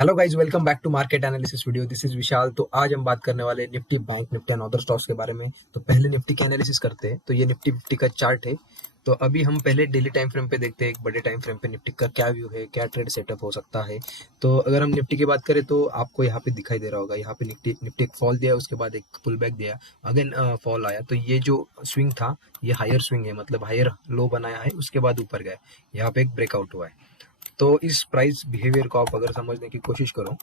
Hello guys, welcome back to market analysis video. This is Vishal. तो आज हम बात करने वाले Nifty, bank Nifty and other stocks के बारे में। तो पहले निफ्टी का एनालिसिस करते हैं। तो ये निफ्टी 50 का चार्ट है। तो अभी हम पहले डेली टाइम फ्रेम पे देखते हैं, एक बड़े टाइम फ्रेम पे निफ्टी का क्या व्यू है, क्या ट्रेड सेटअप हो सकता है। तो अगर हम निफ्टी की बात करें तो आपको यहाँ पे दिखाई दे रहा होगा, यहाँ पे निफ्टी निफ्टी एक फॉल दिया, उसके बाद एक पुल बैक दिया, अगेन फॉल आया। तो ये जो स्विंग था, ये हायर स्विंग है, मतलब हायर लो बनाया है, उसके बाद ऊपर गया। यहाँ पे एक ब्रेकआउट हुआ है। तो इस प्राइस बिहेवियर को आप अगर समझने की कोशिश करो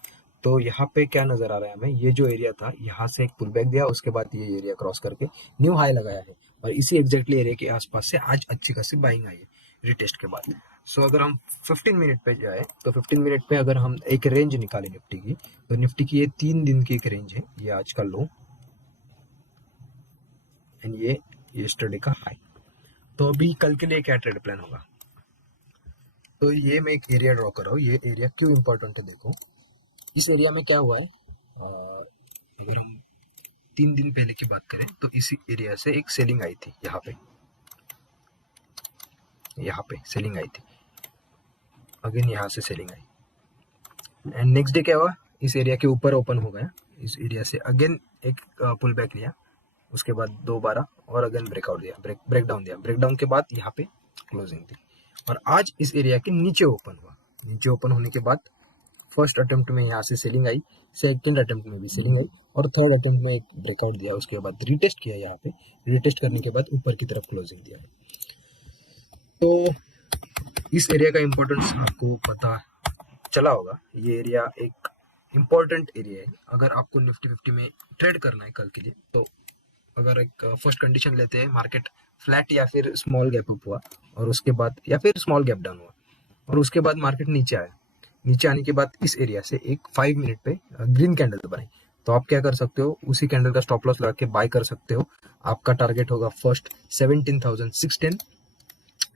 तो यहाँ पे क्या नजर आ रहा है हमें, ये जो एरिया था यहाँ से एक पुल बैक दिया, उसके बाद ये एरिया क्रॉस करके न्यू हाई लगाया है, और इसी एग्जैक्टली एरिया के आसपास से आज अच्छी खासी बाइंग आई है रिटेस्ट के बाद। सो अगर हम 15 मिनट पे जाए तो 15 मिनट पे अगर हम एक रेंज निकाले निफ्टी की, तो निफ्टी की ये 3 दिन की एक रेंज है, ये आज का लो एंड ये यस्टरडे का हाई। तो अभी कल के लिए क्या ट्रेड प्लान होगा? तो ये मैं एक एरिया ड्रॉ कर रहा हूँ। ये एरिया क्यों इंपॉर्टेंट है देखो। इस एरिया में क्या हुआ है, अगर हम 3 दिन पहले की बात करें तो इसी एरिया से एक सेलिंग आई थी, यहाँ पे सेलिंग आई थी, अगेन यहाँ से selling I, and next day क्या हुआ, इस एरिया के ऊपर ओपन हो गया, इस एरिया से अगेन एक पुल बैक लिया, उसके बाद दोबारा और अगेन ब्रेकआउट दिया, ब्रेक डाउन दिया, ब्रेक डाउन के बाद यहाँ पे क्लोजिंग थी, और आज इस एरिया के नीचे ओपन हुआ। नीचे ओपन होने के बाद फर्स्ट अटेम्प्ट में यहाँ से सेलिंग आई, सेकंड अटेम्प्ट में भी सेलिंग आई, और थर्ड अटेम्प्ट में एक ब्रेकआउट दिया, उसके बाद रीटेस्ट किया, यहाँ पे रीटेस्ट करने के बाद ऊपर की तरफ क्लोजिंग दिया है। तो इस एरिया का इंपॉर्टेंस आपको पता चला होगा। ये एरिया एक इम्पॉर्टेंट एरिया है अगर आपको निफ्टी 50 में ट्रेड करना है कल के लिए। तो अगर एक फर्स्ट कंडीशन लेते हैं, मार्केट फ्लैट या फिर स्मॉल गैप अप हुआ, और उसके बाद या फिर स्मॉल गैप डाउन हुआ, और उसके बाद मार्केट नीचे आया, नीचे आने के बाद इस एरिया से एक 5 मिनट पे ग्रीन कैंडल बनाई, तो आप क्या कर सकते हो, उसी कैंडल का स्टॉप लॉस लगा के बाय कर सकते हो। आपका टारगेट होगा फर्स्ट 17,610,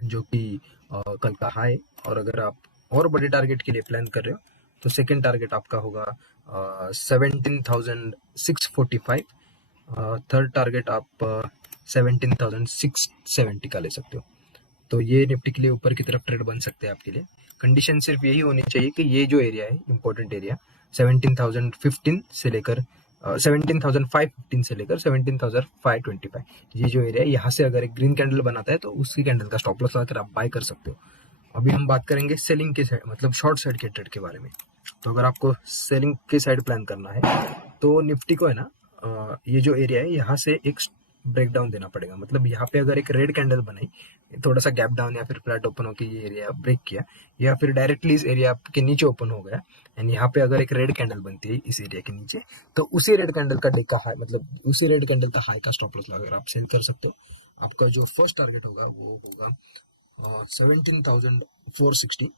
जो कि कल का हाई। और अगर आप और बड़े टारगेट के लिए प्लान कर रहे हो तो सेकेंड टारगेट आपका होगा 17,645, थर्ड टारगेट आप 17,670 का ले सकते हो। तो ये निफ्टी के लिए ऊपर की तरफ ट्रेड बन सकते हैं आपके लिए। कंडीशन सिर्फ यही होनी चाहिए कि ये जो एरिया है, इंपॉर्टेंट एरिया, 17,015 से लेकर 17,515 से लेकर 17,525, ये जो एरिया है, यहाँ से अगर एक ग्रीन कैंडल बनाता है तो उसी कैंडल का स्टॉप लॉस लगाकर आप बाय कर सकते हो। अभी हम बात करेंगे सेलिंग के साइड, मतलब शॉर्ट साइड के ट्रेड के बारे में। तो अगर आपको सेलिंग के साइड प्लान करना है तो निफ्टी को है ना, ये जो एरिया है यहाँ से एक ब्रेक डाउन देना पड़ेगा। मतलब यहाँ पे अगर एक रेड कैंडल बनाई, थोड़ा सा गैप डाउन या फिर फ्लैट ओपन होकर ये एरिया ब्रेक किया, या फिर डायरेक्टली इस एरिया के नीचे ओपन हो गया, एंड यहाँ पे अगर एक रेड कैंडल बनती है इस एरिया के नीचे, तो उसी रेड कैंडल का डे का हाई, मतलब उसी रेड कैंडल का हाई का स्टॉप लॉस लगाकर आप सेल कर सकते हो। आपका जो फर्स्ट टारगेट होगा वो होगा 17,460,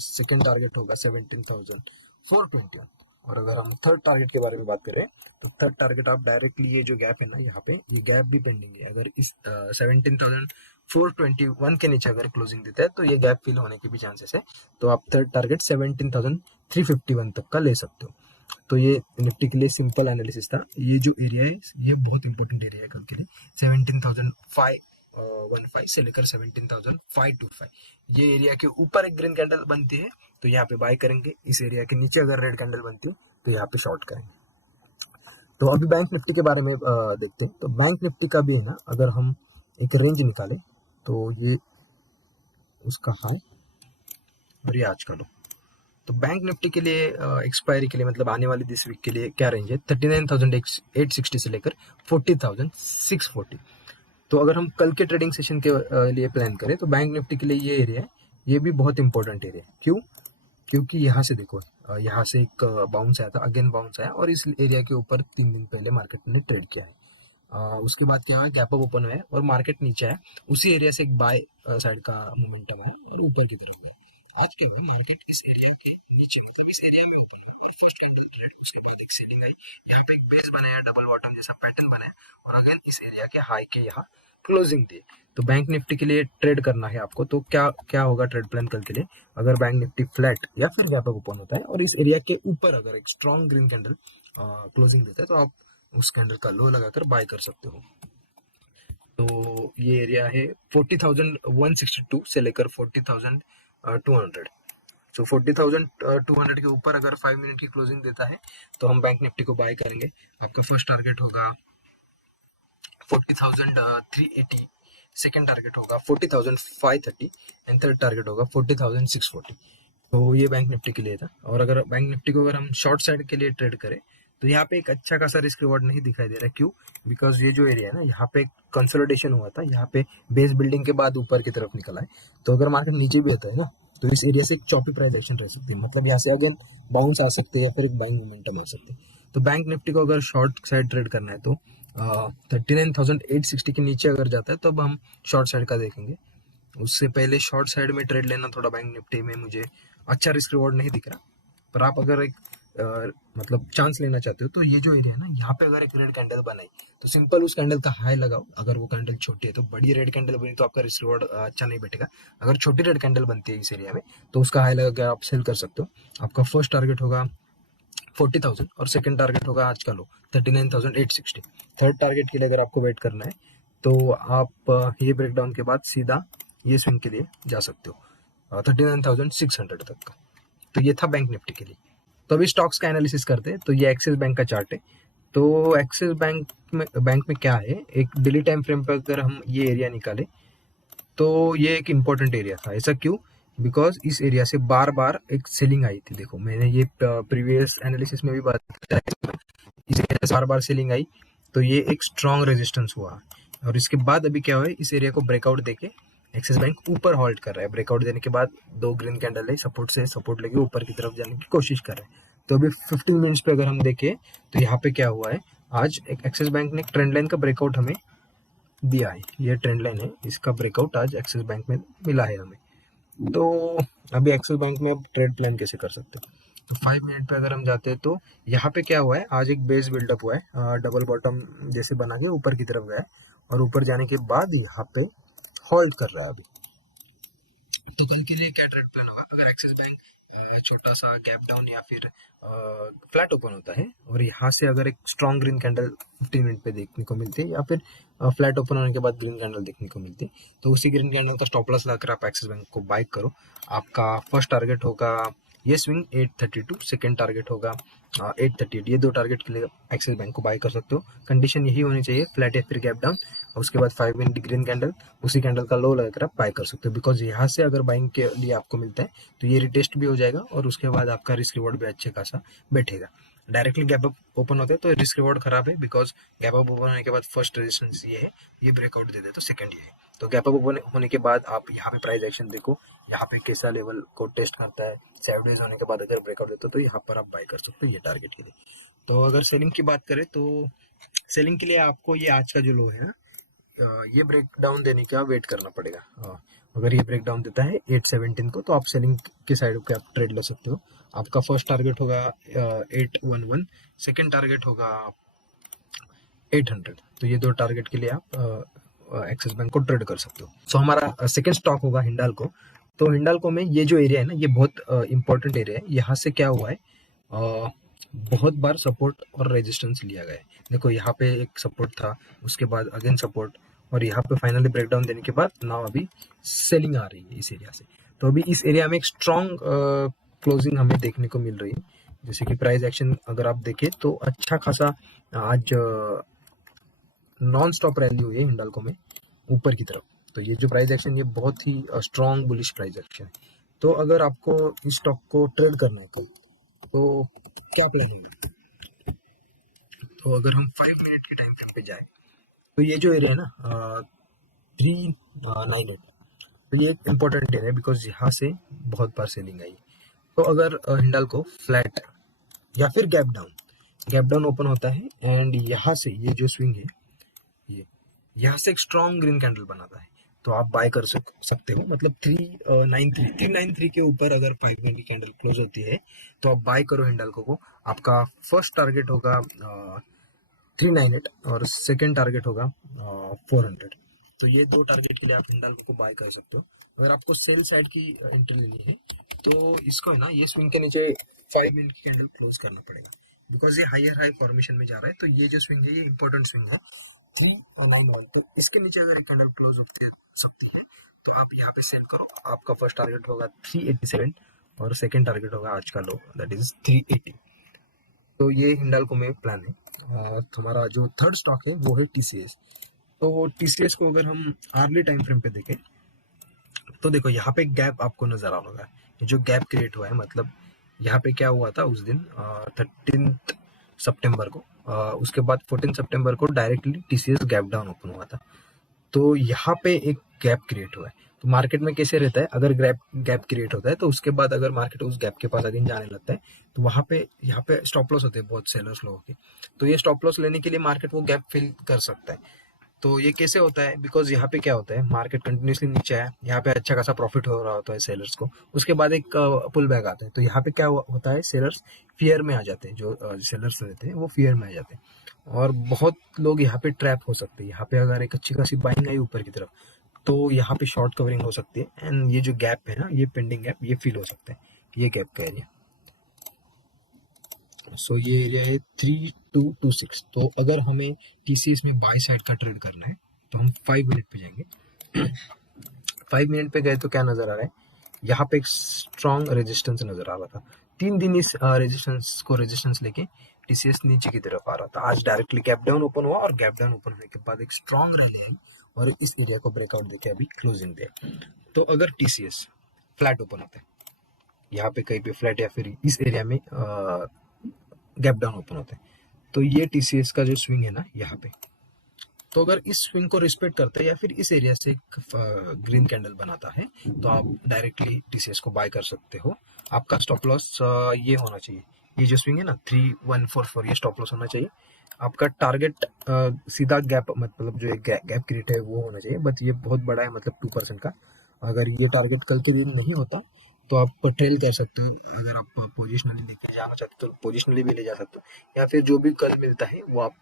सेकेंड टारगेट होगा 17,421, और अगर हम थर्ड टारगेट के बारे में बात करें तो थर्ड टारगेट आप डायरेक्टली, ये जो गैप है ना यहाँ पे, ये गैप भी पेंडिंग है, अगर इस 17,421 के नीचे अगर क्लोजिंग देता है तो ये गैप फिल होने के भी चांसेस है। तो आप थर्ड टारगेट 17,351 तक का ले सकते हो। तो ये निफ्टी के लिए सिंपल एनालिसिस था। ये जो एरिया है ये बहुत इंपॉर्टेंट एरिया है कल के लिए, 17,515 से लेकर 17,525, ये एरिया के ऊपर एक ग्रीन कैंडल बनती है तो यहाँ पे बाय करेंगे, इस एरिया के नीचे अगर रेड कैंडल बनती है तो यहाँ पे शॉर्ट करेंगे। तो अभी बैंक निफ्टी के बारे में देखते हैं। तो बैंक निफ्टी का भी है ना, अगर हम एक रेंज निकालें तो ये उसका हाई और ये आज का लो। तो बैंक निफ्टी के लिए एक्सपायरी के लिए, मतलब आने वाली दिस वीक के लिए क्या रेंज है, 39,860 से लेकर 40,640। तो अगर हम कल के ट्रेडिंग सेशन के लिए प्लान करें तो बैंक निफ्टी के लिए ये एरिया है, ये भी बहुत इंपॉर्टेंट एरिया है। क्यों? क्योंकि यहाँ से देखो, यहाँ से एक बाउंस आया था, अगेन बाउंस आया, और इस एरिया के ऊपर 3 दिन पहले मार्केट ने ट्रेड किया है। उसके बाद क्या हुआ, गैप अप ओपन हुआ है और मार्केट नीचे आया, उसी एरिया से एक बाय साइड का मोमेंटम आया और ऊपर की तरफ गया। आज क्या हुआ, मार्केट इस एरिया के नीचे, मतलब इस एरिया में ओपन हुआ और फर्स्ट कैंडल ट्रेड, उसके बाद एक सेलिंग आई, यहाँ पे एक बेस बनाया, डबल बॉटम जैसा पैटर्न बनाया, और अगेन इस एरिया के हाई के यहाँ क्लोजिंग दी। तो बैंक निफ्टी के लिए ट्रेड करना है आपको, तो क्या क्या होगा ट्रेड प्लान कल के लिए, अगर बैंक निफ्टी फ्लैट या फिर गैप अप ओपन होता है और इस एरिया के ऊपर अगर एक स्ट्रॉन्ग ग्रीन कैंडल क्लोजिंग देता है तो आप उस कैंडल का लो लगाकर बाय कर सकते हो। तो ये एरिया है 40,162 से लेकर 40,200, सो 40,200 के ऊपर अगर 5 मिनट की क्लोजिंग देता है तो हम बैंक निफ्टी को बाय करेंगे। आपका फर्स्ट टारगेट होगा 40,380, सेकेंड टारगेट होगा 40,530 एंड थर्ड टारगेट होगा 40,640। तो ये बैंक निफ्टी के लिए था। और अगर बैंक निफ्टी को अगर हम शॉर्ट साइड के लिए ट्रेड करें तो यहाँ पे एक अच्छा खासा रिस्क रिवॉर्ड नहीं दिखाई दे रहा है। क्यों? बिकॉज ये जो एरिया है ना, यहाँ पे कंसोलिडेशन हुआ था, यहाँ पे बेस बिल्डिंग के बाद ऊपर की तरफ निकला है। तो अगर मार्केट नीचे भी आता है ना, तो इस एरिया से एक चॉपी प्राइस एक्शन रह सकती है, मतलब यहाँ से अगेन बाउंस आ सकते हैं या फिर एक बाइंग मोमेंटम आ सकते हैं। तो बैंक निफ्टी को अगर शॉर्ट साइड ट्रेड करना है तो 39,860 के नीचे अगर जाता है तो अब हम शॉर्ट साइड का देखेंगे। उससे पहले शॉर्ट साइड में ट्रेड लेना थोड़ा बैंक निफ्टी में मुझे अच्छा रिस्क रिवॉर्ड नहीं दिख रहा। पर आप अगर एक मतलब चांस लेना चाहते हो तो ये जो एरिया है ना, यहाँ पे अगर एक रेड कैंडल बनाई तो सिंपल उस कैंडल का हाई लगाओ। अगर वो कैंडल छोटी है तो बड़ी रेड कैंडल बनी तो आपका रिस्क रिवॉर्ड अच्छा नहीं बैठेगा। अगर छोटी रेड कैंडल बनती है इस एरिया में तो उसका हाई लगा के आप सेल कर सकते हो। आपका फर्स्ट टारगेट होगा 40,000 और सेकंड टारगेट होगा आज का लो 39,860। थर्ड टारगेट के लिए अगर आपको वेट करना है तो आप ये ब्रेकडाउन के बाद सीधा ये स्विंग के लिए जा सकते हो 39,600 तक का। तो ये था बैंक निफ्टी के लिए। तो अभी स्टॉक्स का एनालिसिस करते हैं। तो ये एक्सिस बैंक का चार्ट है। तो एक्सिस बैंक में क्या है, एक डेली टाइम फ्रेम पर अगर हम ये एरिया निकाले तो ये एक इम्पोर्टेंट एरिया था। ऐसा क्यों? बिकॉज इस एरिया से बार बार एक सेलिंग आई थी। देखो मैंने ये प्रीवियस एनालिसिस में भी बात किया, इस एरिया से बार बार सेलिंग आई तो ये एक स्ट्रॉन्ग रेजिस्टेंस हुआ। और इसके बाद अभी क्या हुआ है, इस एरिया को ब्रेकआउट देके एक्सिस बैंक ऊपर होल्ड कर रहा है। ब्रेकआउट देने के बाद दो ग्रीन कैंडल है, सपोर्ट से सपोर्ट लेके ऊपर की तरफ जाने की कोशिश कर रहे हैं। तो अभी 15 मिनट्स पे अगर हम देखें तो यहाँ पे क्या हुआ है, आज एक एक्सिस बैंक ने ट्रेंड लाइन का ब्रेकआउट हमें दिया है। ये ट्रेंड लाइन है, इसका ब्रेकआउट आज एक्सिस बैंक में मिला है हमें। तो अभी एक्सिस बैंक में अब ट्रेड प्लान कैसे कर सकते हैं? तो 5 मिनट पे अगर हम जाते हैं तो यहाँ पे क्या हुआ है, आज एक बेस बिल्डअप हुआ है, डबल बॉटम जैसे बना के ऊपर की तरफ गया है और ऊपर जाने के बाद यहाँ पे होल्ड कर रहा है अभी। तो कल के लिए क्या ट्रेड प्लान होगा? अगर एक्सिस बैंक छोटा सा गैप डाउन या फिर फ्लैट ओपन होता है और यहाँ से अगर एक स्ट्रॉन्ग ग्रीन कैंडल 15 मिनट पे देखने को मिलती है या फिर फ्लैट ओपन होने के बाद ग्रीन कैंडल देखने को मिलती है, तो उसी ग्रीन कैंडल का स्टॉप लॉस लगाकर आप एक्सिस बैंक को बाय करो। आपका फर्स्ट टारगेट होगा ये स्विंग 832, सेकेंड टारगेट होगा 838। ये दो टारगेट के लिए एक्सिस बैंक को बाय कर सकते हो। कंडीशन यही होनी चाहिए, फ्लैट या फिर गैप डाउन, और उसके बाद 5 मिनट ग्रीन कैंडल, उसी कैंडल का लो लगाकर आप बाय कर सकते हो। बिकॉज यहाँ से अगर बाइंग के लिए आपको मिलता है तो ये रिटेस्ट भी हो जाएगा और उसके बाद आपका रिस्क रिवॉर्ड भी अच्छे खासा बैठेगा। डायरेक्टली गैप अप ओपन होता है तो रिस्क रिवॉर्ड खराब है, बिकॉज गैप अप ओपन होने के बाद फर्स्ट रेजिस्टेंस ये है, ये ब्रेकआउट दे दे तो सेकंड ये है। तो गैप अप ओपन होने के बाद आप यहाँ पे प्राइस एक्शन देखो, यहाँ पे कैसा लेवल को टेस्ट करता है। साइडवेज होने के बाद अगर ब्रेकआउट देता है तो यहाँ पर आप बाय कर सकते हो ये टारगेट के लिए। तो अगर सेलिंग की बात करें तो सेलिंग के लिए आपको ये आज का जो लो है, ये ब्रेक डाउन देने का वेट करना पड़ेगा। अगर ये ब्रेक डाउन देता है 817 को तो आप सेलिंग के साइड पे आप ट्रेड ले सकते हो। आपका फर्स्ट टारगेट होगा 811, सेकेंड टारगेट होगा 800। तो ये दो टारगेट के लिए आप एक्सिस बैंक को ट्रेड कर सकते हो। सो हमारा सेकेंड स्टॉक होगा हिंडाल्को। तो हिंडाल्को में ये जो एरिया है ना, ये बहुत इंपॉर्टेंट एरिया है। यहाँ से क्या हुआ है, बहुत बार सपोर्ट और रेजिस्टेंस लिया गया है। देखो यहाँ पे एक सपोर्ट था, उसके बाद अगेन सपोर्ट, और यहाँ पे फाइनली ब्रेकडाउन देने के बाद नाउ अभी सेलिंग आ रही है इस एरिया से। तो अभी इस एरिया में एक स्ट्रॉन्ग क्लोजिंग हमें देखने को मिल रही है। जैसे कि प्राइस एक्शन अगर आप देखें तो अच्छा खासा आज नॉन स्टॉप रैली हुई है हिंडाल्को में ऊपर की तरफ। तो ये जो प्राइस एक्शन, ये बहुत ही स्ट्रॉन्ग बुलिश प्राइस एक्शन है। तो अगर आपको इस स्टॉक को ट्रेड करना है तो क्या प्लानिंग है? तो अगर हम 5 मिनट के टाइम फ्रेम पे जाए तो ये जो एरिया है ना 398, तो ये एक इम्पोर्टेंट एरिया है बिकॉज यहाँ से बहुत बार सेलिंग आई। तो अगर हिंडाल को फ्लैट या फिर गैप डाउन ओपन होता है एंड यहाँ से ये जो स्विंग है, ये यहाँ से एक स्ट्रॉन्ग ग्रीन कैंडल बनाता है तो आप बाय कर सकते हो। मतलब 393 के ऊपर अगर 5 मिनट की कैंडल क्लोज होती है तो आप बाय करो हिंडाल्को को। आपका फर्स्ट टारगेट होगा 398 और सेकेंड टारगेट होगा 400। तो ये दो टारगेट के लिए आप हिंडाल्को को बाय कर सकते हो। अगर आपको सेल साइड की एंट्री लेनी है तो इसको है ना, ये स्विंग के नीचे 5 मिनट की कैंडल क्लोज करना पड़ेगा बिकॉज ये हायर हाई फॉर्मेशन में जा रहा है। तो ये जो स्विंग है ये इंपॉर्टेंट स्विंग है 398 पर। इसके नीचे अगर कैंडल क्लोज होती है सकती है तो आप यहाँ पे सेल करो। आपका फर्स्ट टारगेट होगा 387 और सेकंड टारगेट होगा आज का लो, दैट इज 380। तो ये हिंडाल्को में प्लान है। हमारा जो थर्ड स्टॉक है वो है टीसीएस। तो टीसीएस को अगर हम आर्ली टाइम फ्रेम पे देखें तो देखो यहाँ पे गैप आपको नजर आ रहा है। ये जो गैप क्रिएट हुआ है, मतलब यहाँ पे क्या हुआ था उस दिन 13 सितंबर को, उसके बाद 14 सितंबर को directly TCS gap down open हुआ था। तो यहाँ पे एक गैप क्रिएट हुआ है। तो मार्केट में कैसे रहता है, अगर गैप गैप क्रिएट होता है तो उसके बाद अगर मार्केट उस गैप के पास अगेन जाने लगता है तो वहाँ पे यहाँ पे स्टॉप लॉस होते हैं बहुत सेलर्स लोगों के। तो ये स्टॉप लॉस लेने के लिए मार्केट वो गैप फिल कर सकता है। तो ये कैसे होता है, बिकॉज यहाँ पे क्या होता है, मार्केट कंटिन्यूसली नीचे है, यहाँ पे अच्छा खासा प्रॉफिट हो रहा होता है सेलर्स को, उसके बाद एक पुल बैक आता है। तो यहाँ पे क्या होता है, सेलर्स फियर में आ जाते हैं, जो सेलर्स रहते हैं वो फियर में आ जाते हैं और बहुत लोग यहाँ पे ट्रैप हो सकते हैं। यहाँ पे अगर एक अच्छी खासी बाइंग आई ऊपर की तरफ तो यहाँ पे शॉर्ट कवरिंग हो सकती है एंड ये जो गैप है ना, ये पेंडिंग गैप, ये फिल हो सकता है, ये गैप का एरिया। सो ये एरिया है 3226। तो अगर हमें टीसीएस में बाई साइड का ट्रेड करना है तो हम 5 मिनट पे जाएंगे। 5 मिनट पे गए तो क्या नजर आ रहा है, यहाँ पे एक स्ट्रॉन्ग रेजिस्टेंस नजर आ रहा था। 3 दिन इस रेजिस्टेंस लेके टीसीएस नीचे की तरफ आ रहा था। आज डायरेक्टली गैप डाउन ओपन हुआ और गैप डाउन ओपन होने के बाद एक स्ट्रॉन्ग रैली है और इस एरिया को ब्रेकआउट देके अभी क्लोजिंग दे। तो अगर टीसीएस फ्लैट ओपन होता है यहाँ पे कहीं पे फ्लैट या फिर इस एरिया में गैप डाउन ओपन होता है, तो ये टीसीएस का जो स्विंग है ना यहाँ पे, तो अगर इस स्विंग को रिस्पेक्ट करता है या फिर इस एरिया से एक ग्रीन कैंडल बनाता है तो आप डायरेक्टली टीसीएस को बाय कर सकते हो। आपका स्टॉप लॉस ये होना चाहिए, ये जो स्विंग है ना 3144, ये स्टॉप लॉस होना चाहिए। आपका टारगेट सीधा गैप, मतलब जो एक गैप क्रिएट है वो होना चाहिए, बट ये बहुत बड़ा है, मतलब 2% का। अगर ये टारगेट कल के दिन नहीं होता तो आप ट्रेल कर सकते हो। अगर आप पोजिशनली लेके जाना चाहते हो तो पोजिशनली भी ले जा सकते हो, या फिर जो भी कल मिलता है वो आप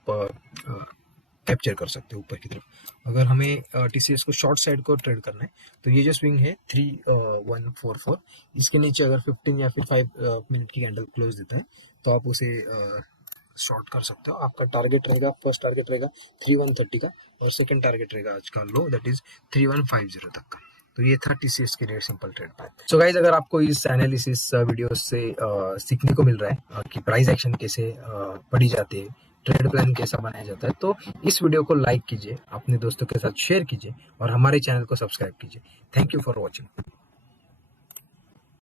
कैप्चर कर सकते हो ऊपर की तरफ। अगर हमें टीसीएस को शॉर्ट साइड को ट्रेड करना है तो ये जो स्विंग है 3144, इसके नीचे अगर 15 या फिर 5 मिनट की कैंडल क्लोज देता है तो आप उसे शॉर्ट कर सकते हो। आपका टारगेट रहेगा, फर्स्ट टारगेट रहेगा 3130 का और सेकंड टारगेट रहेगा आज का लो, दैट इज 3150 तक का। तो ये था टीसीएस की rate simple trade plan. So guys, अगर आपको इस एनालिसिस वीडियो से सीखने को मिल रहा है कि प्राइस एक्शन कैसे पढ़ी जाती है, ट्रेड प्लान कैसा बनाया जाता है, तो इस वीडियो को लाइक कीजिए, अपने दोस्तों के साथ शेयर कीजिए और हमारे चैनल को सब्सक्राइब कीजिए। Thank you for watching.